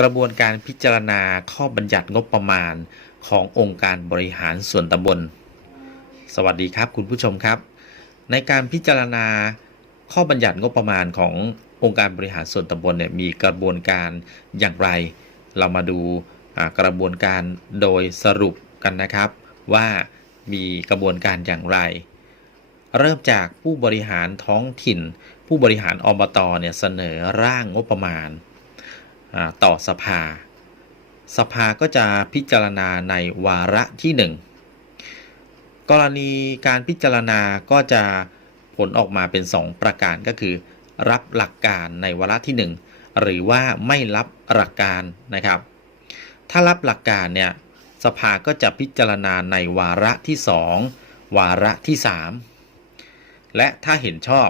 กระบวนการพิจารณาข้อบัญญัติงบประมาณขององค์การบริหารส่วนตำบล สวัสดีครับคุณผู้ชมครับ ในการพิจารณาข้อบัญญัติงบประมาณขององค์การบริหารส่วนตำบลเนี่ยมีกระบวนการอย่างไร เรามาดูกระบวนการโดยสรุปกันนะครับ ว่ามีกระบวนการอย่างไร เริ่มจากผู้บริหารท้องถิ่น ผู้บริหารอบตเนี่ยเสนอร่างงบประมาณ ต่อสภา สภาก็จะพิจารณาในวาระที่ 1 กรณีการพิจารณาก็จะผลออกมาเป็น 2 ประการก็คือ รับหลักการในวาระที่ 1 หรือว่าไม่รับหลักการนะครับ ถ้ารับหลักการเนี่ยสภาก็จะพิจารณาในวาระที่ 2 วาระที่ 3 และถ้าเห็นชอบ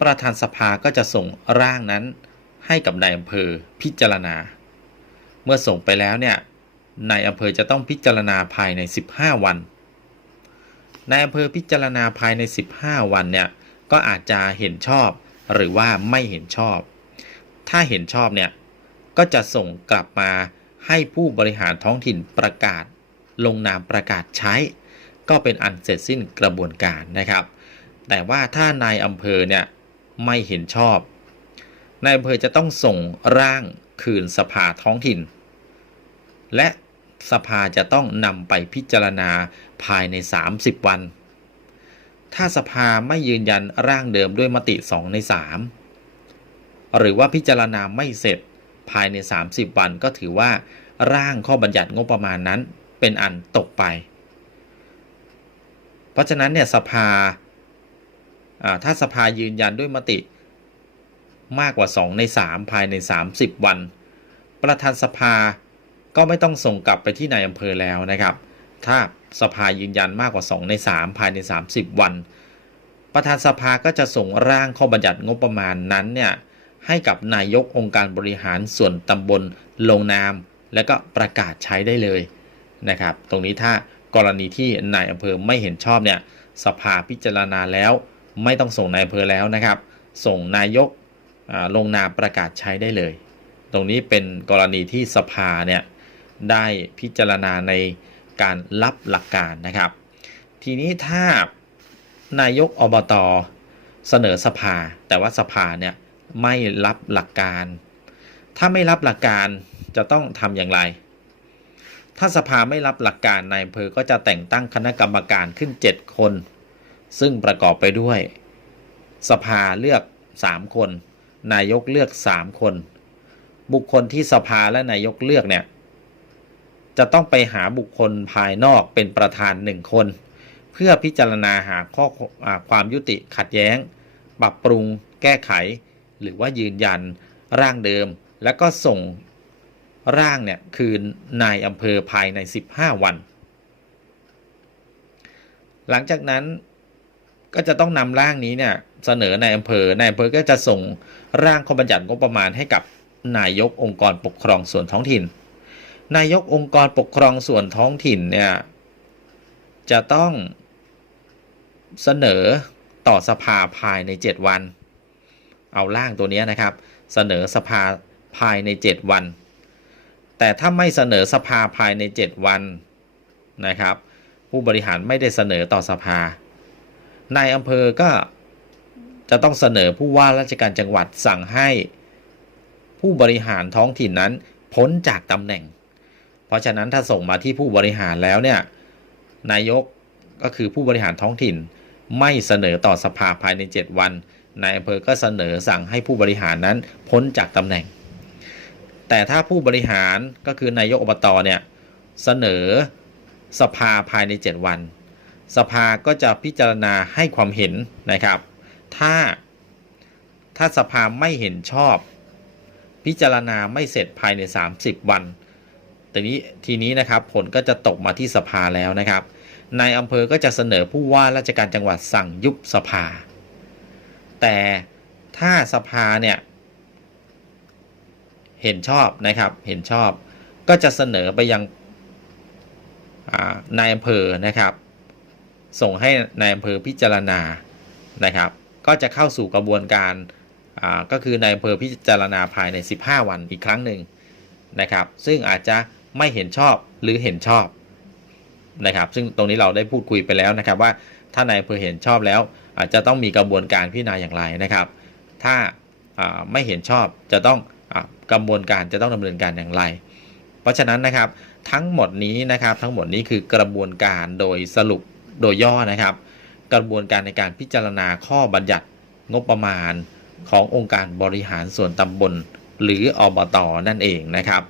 ประธานสภาก็จะส่งร่างนั้น ให้กับนายอำเภอพิจารณา เมื่อส่งไปแล้วเนี่ยนายอำเภอจะต้องพิจารณาภายใน 15 วันนายอำเภอพิจารณาภายใน 15 วันเนี่ยก็อาจจะเห็นชอบหรือว่าไม่เห็นชอบ ถ้าเห็นชอบเนี่ยก็จะส่งกลับมาให้ผู้บริหารท้องถิ่นประกาศ ลงนามประกาศใช้ ก็เป็นอันเสร็จสิ้นกระบวนการนะครับ แต่ว่าถ้านายอำเภอเนี่ยไม่เห็นชอบ นายอำเภอจะต้องส่งร่างคืนสภาท้องถิ่น และสภาจะต้องนำไปพิจารณาภายใน 30 วัน ถ้าสภาไม่ยืนยันร่างเดิมด้วยมติ 2 ใน 3 หรือว่าพิจารณาไม่เสร็จภายใน 30 วันก็ถือว่าร่างข้อบัญญัติงบประมาณนั้นเป็นอันตกไป เพราะฉะนั้นเนี่ยสภาอ่าถ้าสภายืนยันด้วยมติ มากกว่า 2 ใน 3 ภายใน 30 วัน ประธานสภาก็ไม่ต้องส่งกลับไปที่นายอำเภอแล้วนะครับ ถ้าสภายืนยันมากกว่า 2 ใน 3 ภายใน 30 วัน ประธานสภาก็จะส่งร่างข้อบัญญัติงบประมาณนั้นเนี่ยให้กับนายกองค์การบริหารส่วนตำบลลงนาม และก็ประกาศใช้ได้เลยนะครับ ตรงนี้ถ้ากรณีที่นายอำเภอไม่เห็นชอบเนี่ยสภาพิจารณาแล้ว ไม่ต้องส่งนายอำเภอแล้วนะครับ ส่งนายก ลงนามประกาศใช้ได้เลย ตรงนี้เป็นกรณีที่สภาเนี่ยได้พิจารณาในการรับหลักการนะครับ ทีนี้ถ้านายกอบตเสนอสภา แต่ว่าสภาเนี่ยไม่รับหลักการ ถ้าไม่รับหลักการจะต้องทำอย่างไร ถ้าสภาไม่รับหลักการนายอำเภอก็จะแต่งตั้งคณะกรรมการขึ้น 7 คน ซึ่งประกอบไปด้วย สภาเลือก 3 คน นายกเลือก3คน บุคคลที่สภาและนายกเลือกเนี่ยจะต้องไปหาบุคคลภายนอกเป็นประธานหนึ่งคน เพื่อพิจารณาหาข้ออความยุติขัดแย้ง ปรับปรุง แก้ไข หรือว่ายืนยัน ร่างเดิม แล้วก็ส่งร่างเนี่ยคืนนายอำเภอภายใน 15 วัน หลังจากนั้นก็จะต้องนำร่างนี้เนี่ย เสนอในอำเภอในอำเภอก็จะส่งร่างข้อบัญญัติงบประมาณให้กับนายกองค์กรปกครองส่วนท้องถิ่น นายกองค์กรปกครองส่วนท้องถิ่นเนี่ยจะต้องเสนอต่อสภาภายใน 7 วัน เอาร่างตัวนี้นะครับ เสนอสภาภายใน 7 วัน แต่ถ้าไม่เสนอสภาภายใน 7 วันนะครับ ผู้บริหารไม่ได้เสนอต่อสภานายอำเภอก็ จะต้องเสนอผู้ว่าราชการจังหวัดสั่งให้ผู้บริหารท้องถิ่นนั้นพ้นจากตำแหน่ง เพราะฉะนั้นถ้าส่งมาที่ผู้บริหารแล้วเนี่ยนายกก็คือผู้บริหารท้องถิ่น ไม่เสนอต่อสภาภายใน 7 วันนายอำเภอก็เสนอสั่งให้ผู้บริหารนั้นพ้นจากตำแหน่ง แต่ถ้าผู้บริหารก็คือนายกอบตเนี่ยเสนอสภาภายใน 7 วัน สภาก็จะพิจารณาให้ความเห็นนะครับ ถ้า ถ้าสภาไม่เห็นชอบ พิจารณาไม่เสร็จภายใน 30 วันแต่นี้ทีนี้นะครับผลก็จะตกมาที่สภาแล้วนะครับนายอำเภอก็จะเสนอผู้ว่าราชการจังหวัดสั่งยุบสภา แต่ถ้าสภาเนี่ยเห็นชอบนะครับ เห็นชอบ ก็จะเสนอไปยังนายอำเภอนะครับ ส่งให้ในายอำเภอพิจารณานะครับ ก็จะเข้าสู่กระบวนการก็คือในอำเภอพิจารณาภายใน 15 วันอีกครั้งหนึ่งนะครับ ซึ่งอาจจะไม่เห็นชอบหรือเห็นชอบนะครับ ซึ่งตรงนี้เราได้พูดคุยไปแล้วนะครับว่าถ้านายอำเภอเห็นชอบแล้ว อาจจะต้องมีกระบวนการพิจารณาอย่างไรนะครับ ถ้าไม่เห็นชอบจะต้องอกระบวนการจะต้องดำเนินการอย่างไร เพราะฉะนั้นนะครับทั้งหมดนี้นะครับทั้งหมดนี้คือกระบวนการโดยสรุปโดยย่อนะครับ กระบวนการในการพิจารณาข้อบัญญัติงบประมาณขององค์การบริหารส่วนตำบล หรืออบตนั่นเองนะครับ